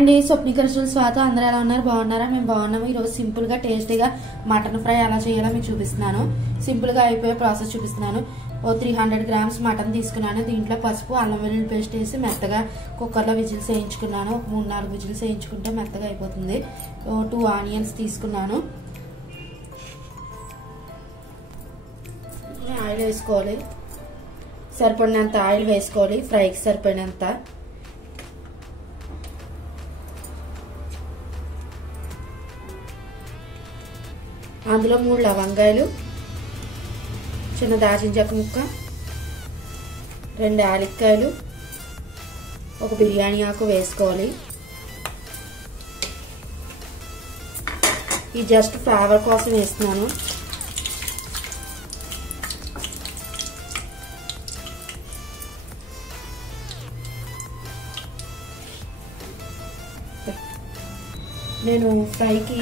అండి స్వప్నిక రుచులు స్వాగతం. అందరూ ఎలా ఉన్నారు? బాగున్నారా? మేము బాగున్నాము. ఈరోజు సింపుల్ గా టేస్టీగా మటన్ ఫ్రై ఎలా చేయాలో మీకు చూపిస్తున్నాను. సింపుల్ గా అయిపోయే ప్రాసెస్ చూపిస్తున్నాను. ఓ 300 గ్రామ్స్ మటన్ తీసుకున్నాను. దీంట్లో పసుపు, అల్లం వెల్లుల్లి పేస్ట్ వేసి మెత్తగా కుక్కర్లో విజిల్స్ వేయించుకున్నాను. ఒక 3-4 విజిల్స్ వేయించుకుంటే మెత్తగా అయిపోతుంది. 2 ఆనియన్స్ తీసుకున్నాను. ఆయిల్ వేసుకోవాలి. సరిపడినంత ఆయిల్ వేసుకోవాలి. ఫ్రైకి సరిపడినంత. అందులో 3 లవంగాయలు, చిన్న దాల్చిన చెక్క ముక్క, 2 యాలక్కాయలు, ఒక బిర్యానీ ఆకు వేసుకోవాలి. ఇది జస్ట్ ఫ్లేవర్ కోసం వేస్తున్నాను. నేను ఫ్రైకి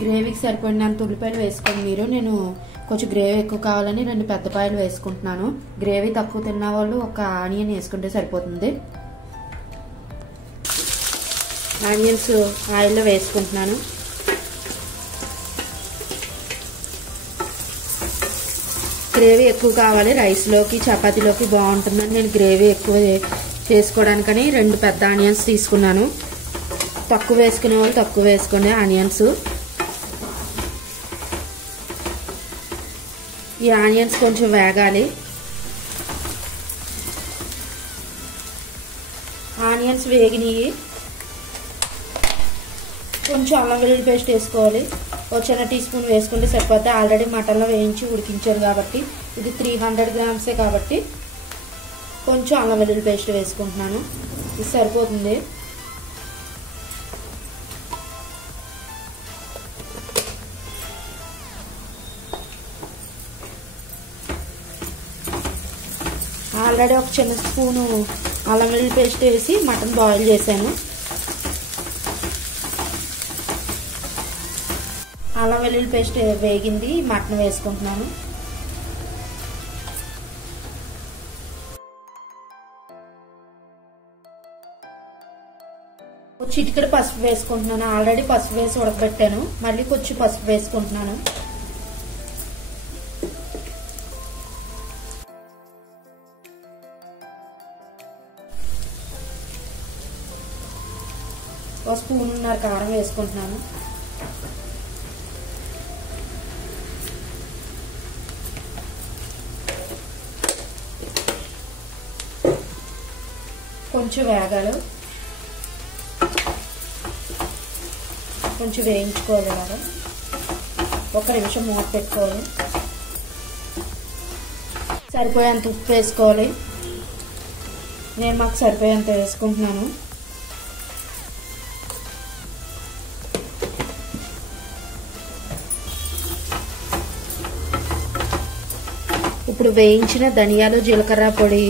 గ్రేవీకి సరిపడినంత ఉల్లిపాయలు వేసుకోండి మీరు. నేను కొంచెం గ్రేవీ ఎక్కువ కావాలని 2 పెద్దపాయలు వేసుకుంటున్నాను. గ్రేవీ తక్కువ తిన్న వాళ్ళు ఒక ఆనియన్ వేసుకుంటే సరిపోతుంది. ఆనియన్స్ ఆయిల్లో వేసుకుంటున్నాను. గ్రేవీ ఎక్కువ కావాలి. రైస్లోకి చపాతీలోకి బాగుంటుందని నేను గ్రేవీ ఎక్కువ చేసుకోవడానికని 2 పెద్ద ఆనియన్స్ తీసుకున్నాను. తక్కువ వేసుకునే వాళ్ళు తక్కువ వేసుకోండి ఆనియన్స్. ఈ ఆనియన్స్ కొంచెం వేగాలి. ఆనియన్స్ వేగినాయి. కొంచెం అల్లం వెల్లుల్లి పేస్ట్ వేసుకోవాలి. ఒక చిన్న టీ స్పూన్ వేసుకుంటే సరిపోద్ది. ఆల్రెడీ మటన్లో వేయించి ఉడికించారు కాబట్టి, ఇది 300 గ్రామ్సే కాబట్టి కొంచెం అల్లం వెల్లుల్లి పేస్ట్ వేసుకుంటున్నాను. ఇది సరిపోతుంది. ఆల్రెడీ ఒక చిన్న స్పూను అల్లం వెల్లుల్లి పేస్ట్ వేసి మటన్ బాయిల్ చేశాను. అల్లం వెల్లుల్లి పేస్ట్ వేగింది. మటన్ వేసుకుంటున్నాను. చిటికెడు పసుపు వేసుకుంటున్నాను. ఆల్రెడీ పసుపు వేసి ఉడకబెట్టాను. మళ్ళీ కొంచెం పసుపు వేసుకుంటున్నాను. ఒక స్పూన్నర కారం వేసుకుంటున్నాను. కొంచెం వేగాలి. కొంచెం వేయించుకోవాలి. అలాగా 1 నిమిషం మూత పెట్టుకోవాలి. సరిపోయేంత ఉప్పు వేసుకోవాలి. నేను మాకు సరిపోయేంత వేసుకుంటున్నాను. ఇప్పుడు వేయించిన ధనియాలు, జీలకర్ర పొడి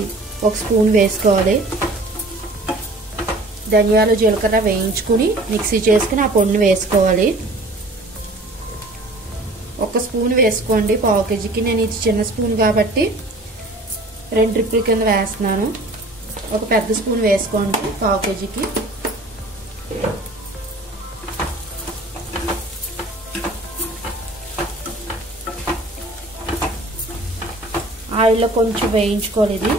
1 స్పూన్ వేసుకోవాలి. ధనియాలు, జీలకర్ర వేయించుకుని మిక్సీ చేసుకుని ఆ పొడిని వేసుకోవాలి. 1 స్పూన్ వేసుకోండి పావు కేజీకి. నేను ఇది చిన్న స్పూన్ కాబట్టి 2 ట్రిప్పుల కింద వేస్తున్నాను. ఒక పెద్ద స్పూన్ వేసుకోండి పావు కేజీకి. ఆయిల్లో కొంచెం వేయించుకోవాలి. ఇది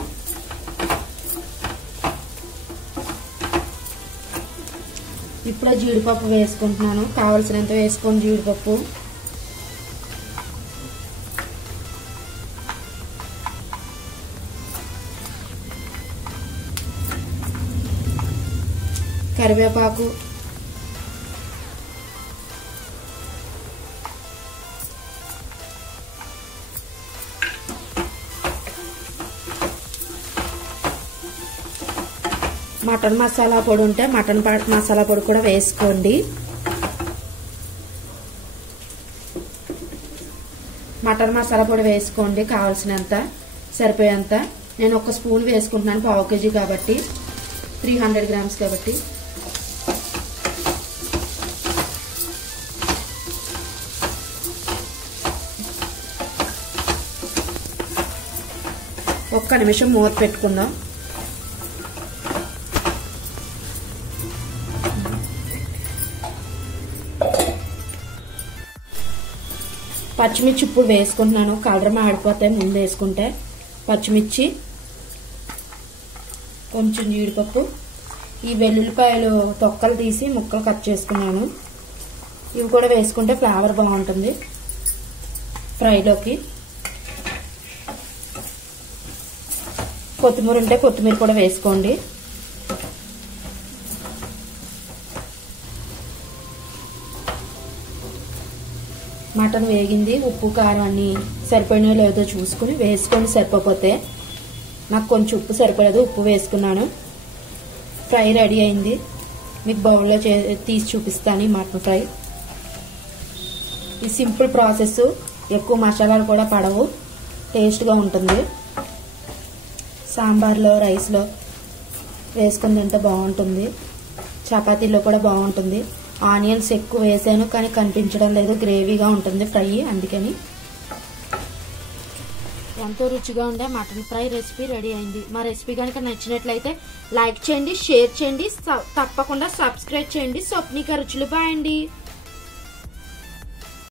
ఇప్పుడు జీడిపప్పు వేసుకుంటున్నాను. కావలసినంత వేసుకోండి జీడిపప్పు. కరివేపాకు, మటన్ మసాలా పొడి ఉంటే మటన్ మసాలా పొడి కూడా వేసుకోండి. మటన్ మసాలా పొడి వేసుకోండి కావాల్సినంత, సరిపోయేంత. నేను 1 స్పూన్ వేసుకుంటున్నాను పావు కేజీ కాబట్టి, 300 గ్రామ్స్ కాబట్టి. ఒక్క నిమిషం మూత పెట్టుకుందాం. పచ్చిమిర్చి ఇప్పుడు వేసుకుంటున్నాను, కలర్ మాడిపోతాయి ముందు వేసుకుంటే. పచ్చిమిర్చి, కొంచెం జీడిపప్పు, ఈ వెల్లుల్లిపాయలు తొక్కలు తీసి ముక్కలు కట్ చేసుకున్నాను, ఇవి కూడా వేసుకుంటే ఫ్లేవర్ బాగుంటుంది ఫ్రైలోకి. కొత్తిమీర ఉంటే కొత్తిమీర కూడా వేసుకోండి. మటన్ వేగింది, ఉప్పు కారం అన్ని సరిపోయినా లేదో చూసుకుని వేసుకోండి. సరిపోతే నాకు కొంచెం ఉప్పు సరిపోలేదు, ఉప్పు వేసుకున్నాను. ఫ్రై రెడీ అయింది, మీకు బౌల్లో తీసి చూపిస్తాను ఈ మటన్ ఫ్రై. ఈ సింపుల్ ప్రాసెస్, ఎక్కువ మసాలాలు కూడా పడవు, టేస్ట్గా ఉంటుంది. సాంబార్లో, రైస్లో వేసుకుని తింటే బాగుంటుంది, చపాతీలో కూడా బాగుంటుంది. ఆనియన్స్ ఎక్కువ వేసాను కానీ కనిపించడం లేదు, గ్రేవీగా ఉంటుంది ఫ్రై, అందుకని. ఎంతో రుచిగా ఉండే మటన్ ఫ్రై రెసిపీ రెడీ అయింది. మా రెసిపీ కనుక నచ్చినట్లయితే లైక్ చేయండి, షేర్ చేయండి, తప్పకుండా సబ్స్క్రైబ్ చేయండి. స్వప్నిక రుచులు. బాయ్ అండి.